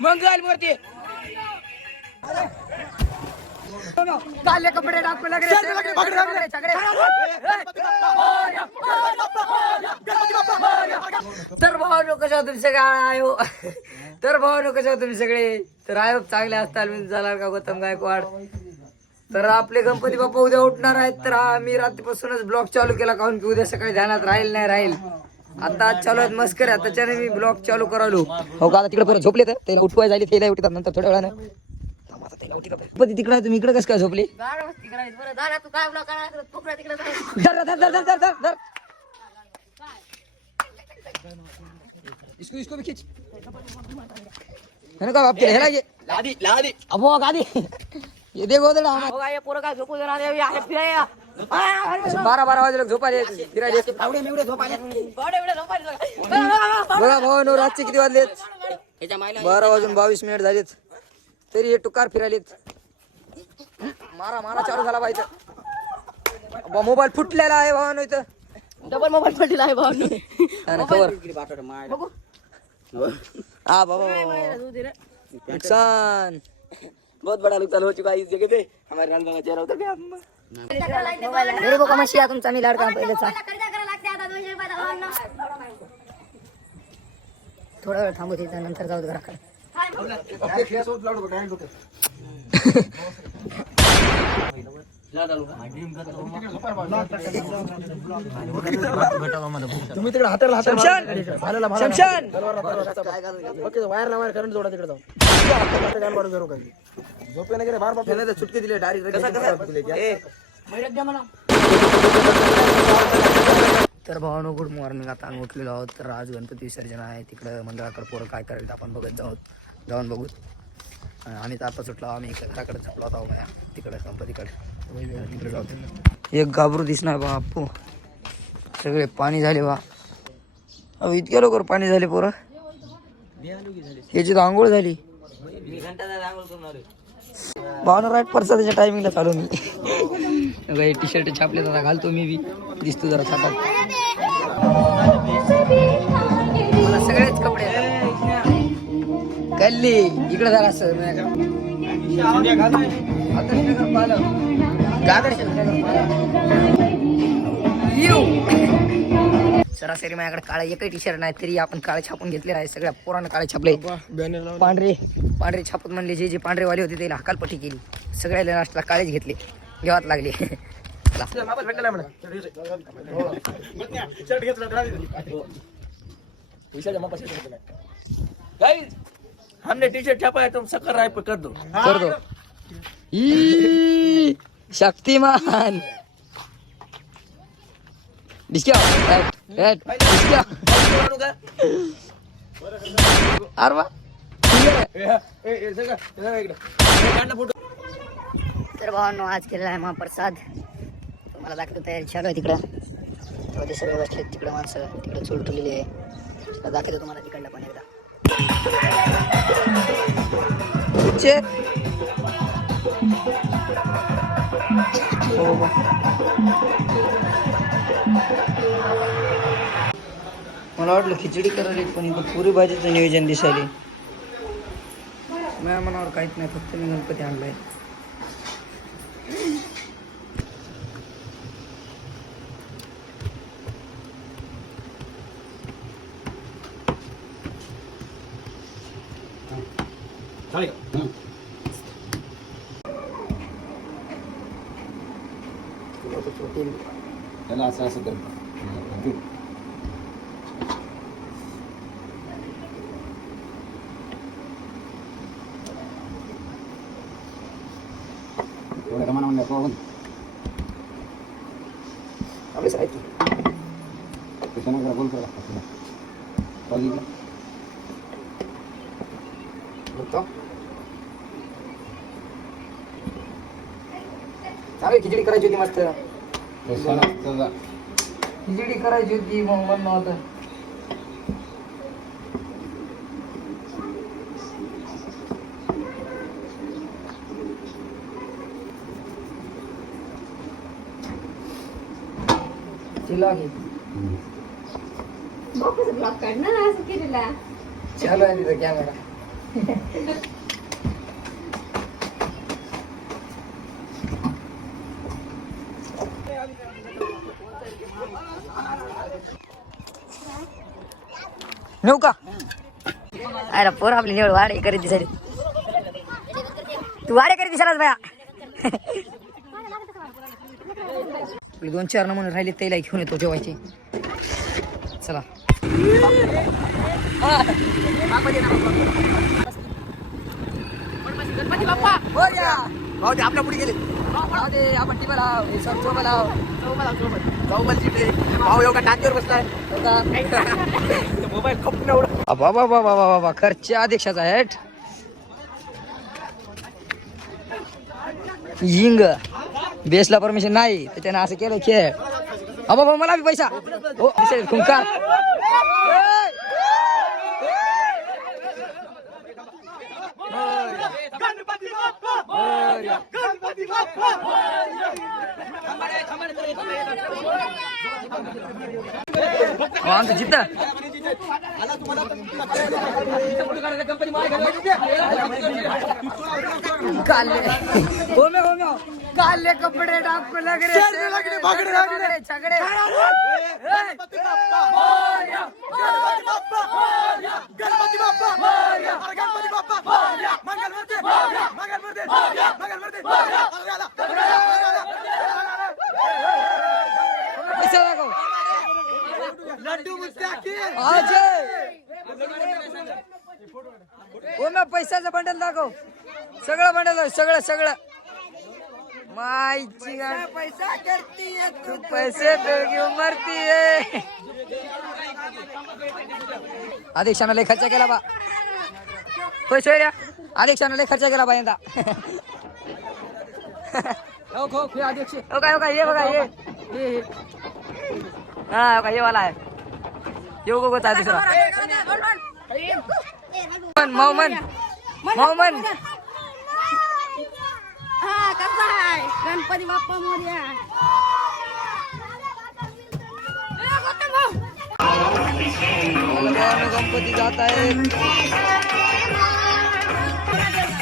मंगल मूर्ती काले कपडे डाक लग रहे तर भाऊ कशा तुम्ही सगळे आयो तर भाऊ कशा तुम्ही सगळे तर आयोग चांगले असताल झाला का गौतम गायकवाड. तर आपले गणपती बाप्पा उद्या उठणार आहेत. तर मी रात्रीपासूनच ब्लॉग चालू केला काहून की उद्या सकाळी ध्यानात राहील नाही राहील. आता आज चालू आहेत मस्कऱ्या त्याच्याने मी ब्लॉग चालू करालो. हो का तिकडे परत झोपले तर त्याला उठवाय झाली त्याला उठतात नंतर थोड्या वेळानं पण तिकडे तुम्ही इकडे कसं काय झोपले. इसको इसको भी खींच है ना का आप हेला ये लादी लादी अब वो गादी ये देखो तो होगा ये पूरा का झोपू देना दे आहे फिराया 12 वाजे लोक झोपाले फिरायले पावडे मेवडे झोपाले बघा भाऊ नो रातचे किती वाजले 12:22 तरी हे टुकार फिरायलेत. मारा मारा चालू झाला बाई तर मोबाईल फुटलेला आहे भावानो इथं डबल मोबाईल फुटलेला आहे भावानो आ बाबा नुकसान बहुत बड़ा नुकसान हो चुका है इस जगह पे. हमारे राम का चेहरा उतर गया. मेरे को कमशिया तुमचा मी लाडका पहिलेचा थोडा वेळ थांबू तिथं नंतर जाऊ घराकडे. तुम्ही तिकडे हाताला शमशान वायर वायर करंट जोडा तिकडे जाऊ झोपे नाही बार बार सुटके दिले डायरेक्ट. तर भावानो गुड मॉर्निंग. आता आम्ही उठलेलो आहोत. तर आज गणपती विसर्जन आहे तिकडं मंडळाकडे पोरं काय करायचं आपण बघत जाऊन बघू. आम्ही तर आता सुटलो आम्ही घराकडे झोपलो होता तिकडे गणपतीकडे तिकडे जाऊ. एक गाबरू दिसणार बा आपू सगळे पाणी झाले बा. अहो इतक्या लवकर पाणी झाले पोरं याची तर आंघोळ झाली. भावना राईट परसा त्याच्या टायमिंगला चालू मी टी शर्ट छापले आता घालतो मी बी दिसतो जरा छापात मला सगळेच कपडे गल्ली इकडे जरा असं सरासरी माझ्याकडे काळा एकही टी शर्ट नाही तरी आपण काळे छापून घेतले आहे. सगळ्या पोरांना काळे छापले पांढरे छापून म्हणले जे पांढरेवाले होते त्याला हकालपट्टी केली. सगळ्या लास्टला काळेच घेतले घ्यावाच लागले. हमने टी शर्ट छापा है तुम शक्कर राय पे कर दो शक्तिमान तर भावांनो आज केलेला आहे महाप्रसाद तुम्हाला दाखवतो. तयारी चालू आहे तिकडं ते सगळे बसले तिकडं माणसं तिकडे चुलटुलेली आहे. दाखवतो तुम्हाला तिकडलं पण एकदा मला वाटलं खिचडी करायला पण इथं पुरी भाजीचं नियोजन दिसायले. माझ्या मनावर काहीच नाही फक्त मी गणपती आणलाय. त्याला असं असं कर कमाना म्हणलं पाहून आपले साहित्य त्याच्यानं बोल करा चालेल. खिचडी करायची होती मस्त खिचडी करायची होती मग म्हणणं होतं. चिल्ला घे ब्लॉक काढ ना असं केलेला. चालू आहे तिथं कॅमेरा. नेऊ का अरे पोर आपली निवड वाडे करीत दिसायला. तू वाडे करीत दिसायलाच बाया. आपले 2-4 नमुने राहिले त्याला घेऊन येतो जेवायचे. चला आपल्या पुढे गेले आपण टी बोलाव भाऊ एवढा टाचीवर बसलाय मोबाईल खपणं एवढं. बाबा खर्च अध्यक्षाचा आहे. हिंग बेसला परमिशन नाही त्याच्यानं असं केलं खेळ. बाबा मला बी पैसा हो खुंकार. आमचं जिद्द काले कपडे टाकू लगरे छगडे पैशाचं बंडल दाखव. सगळं बंडल सगळं माईची पैसा करती तू पैसे पे घेऊन मरती. अध्यक्षानं लय खर्च केला बा पैसे रे. अध्यक्षानं लय खर्च केला बा यंदा. अध्यक्ष हो काय ये बघा ये हा काय ये वाला आहे. येऊ गो आहे दुसरा मोहमन हा कसा आहे गणपती बाप्पा मोरया. गणपती जात आहे.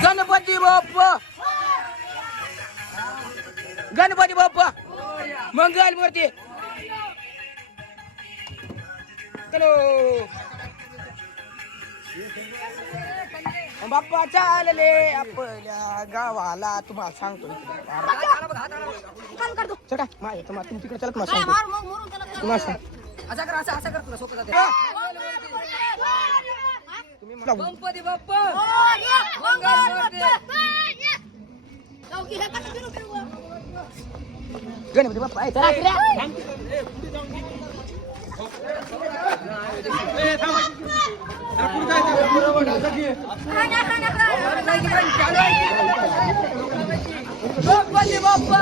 गणपती बाप्पा मंगल मूर्ती. बाप्पा चालले आपल्या गावाला. तुम्हाला सांगतो तुम्ही तिकडे चला तुम्हाला सांग. असं कर तुला सोपं जाते. गणपती बाप्पा गणपती बाप्पा गणपती बाप्पा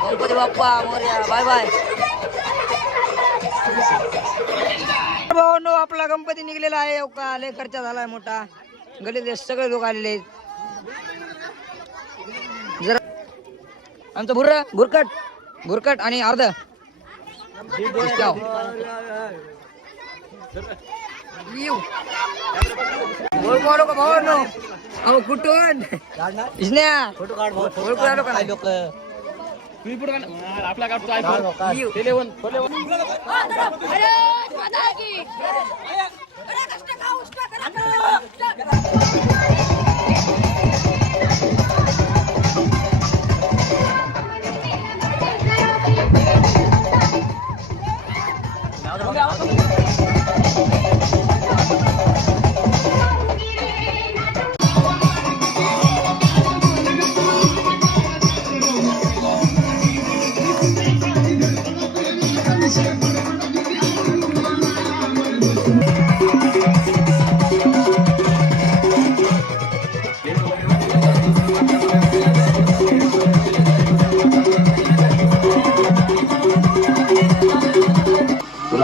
गणपती बाप्पा मोरया. बाय बाय भावांनो. आपला गणपती निघलेला आहे. का लय खर्च झालाय मोठा. गल्लीतले सगळे लोक आलेले आहेत. जरा आमचं भुरकट आणि अर्ध भावांनो. अहो कुठून लोक आपला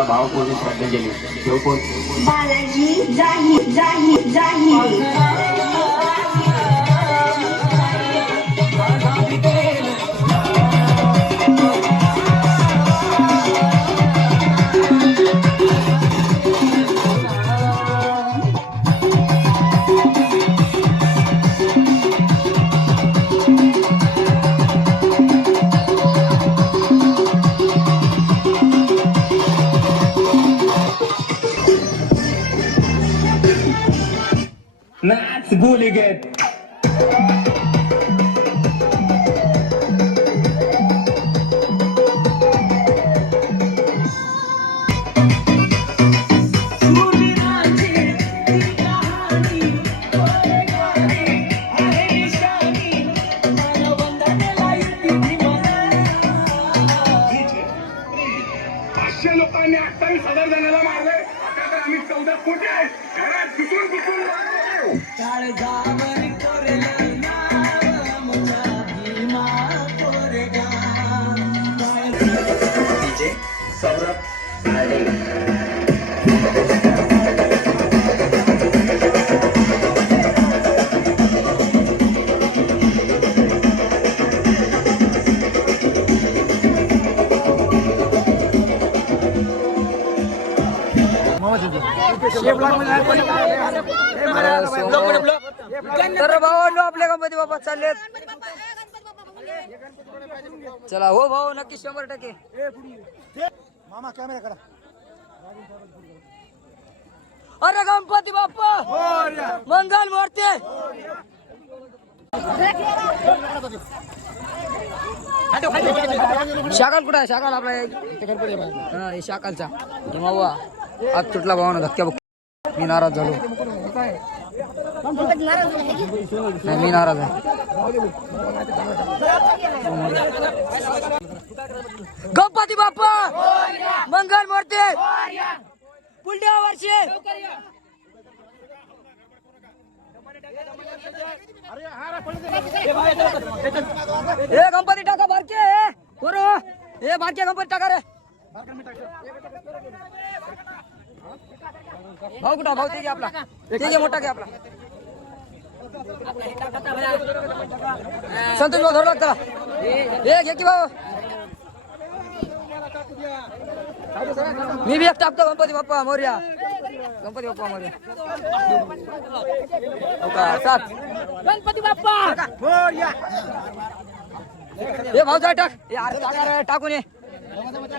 भावपूर्ण श्रद्धांजली. ठेवपोच बालाजी जाही जाही जाही नाच गुलिगेट. लोकांनी 28,000 जणांना मारले. आता तर आम्ही 14 कोटी आहे. घरात घुसून घुसून मारले. तर भाऊ आपले गणपती बाप्पा चाललेत. चला हो भाऊ नक्की 100%. मामा कॅमेरा करा. अरे गणपती बाप्पा मंगल मूर्ती. शाकाल कुठं आहे? शाकाल आपला हा हे शाकालचा मावा आज तुटला भावानं धक्क्या बघ. मी नाराज झालो. नाही मी नाराज आहे. गणपती बाप्पा मंगल मूर्ती पुढल्या वर्षी. हे गणपती टाका बारके बरो. हे बारके गणपती टाका रे. भाऊ कुठं? भाऊ ते घे आपला. ते घे मोठा घे आपला. संतोष भाऊ धरला चला. हे घे की भाऊ. मी बी एक टाकतो. गणपती बाप्पा मोरया. गणपती बाप्पा मोरया. गणपती बाप्पा मोरया. हे भाऊ जाय टाक. हे अरे टाका रे टाकून ये. गणपती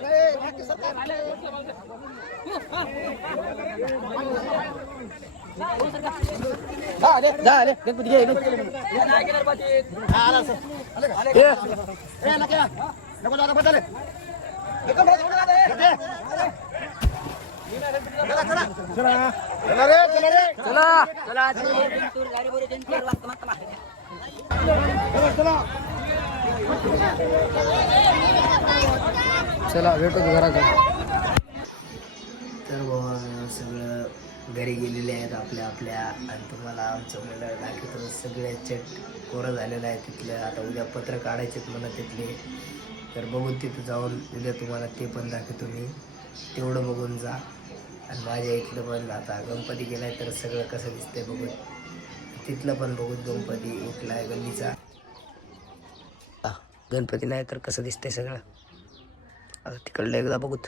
घे. चला भेटू घराकडे. तर बाबा सगळं घरी गेलेले आहेत आपल्या आपल्या. आणि तुम्हाला आमचं मुलं दाखवतो. सगळे चट कोरं झालेलं आहे तिथलं. आता उद्या पत्र काढायचेत मला तिथले. तर बघून तिथं जाऊन उद्या तुम्हाला ते पण दाखवतो मी. तेवढं बघून जा. आणि माझ्या इथलं पण आता गणपती गेलाय तर सगळं कसं दिसतंय बघून. तिथलं पण बघून गणपती उठलाय गल्लीचा. गणपती नाही तर कसं दिसतंय सगळं. आता तिकडलं एकदा बघूत.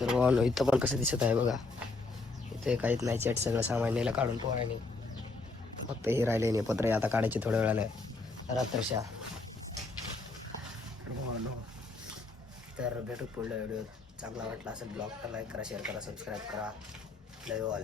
तर बाबा इथं पण कसं दिसत आहे बघा. इथे काहीच नाही. चट सगळं सामान नेलं काढून पोराने. फक्त हे राहिले नाही पत्र. आता काढायचे थोड्या वेळाने रात्रशा. तर भेटू पुढल्या व्हिडिओ. चांगला वाटला असेल ब्लॉग तर लाईक करा, शेअर करा, सबस्क्राईब करा. लव यू ऑल.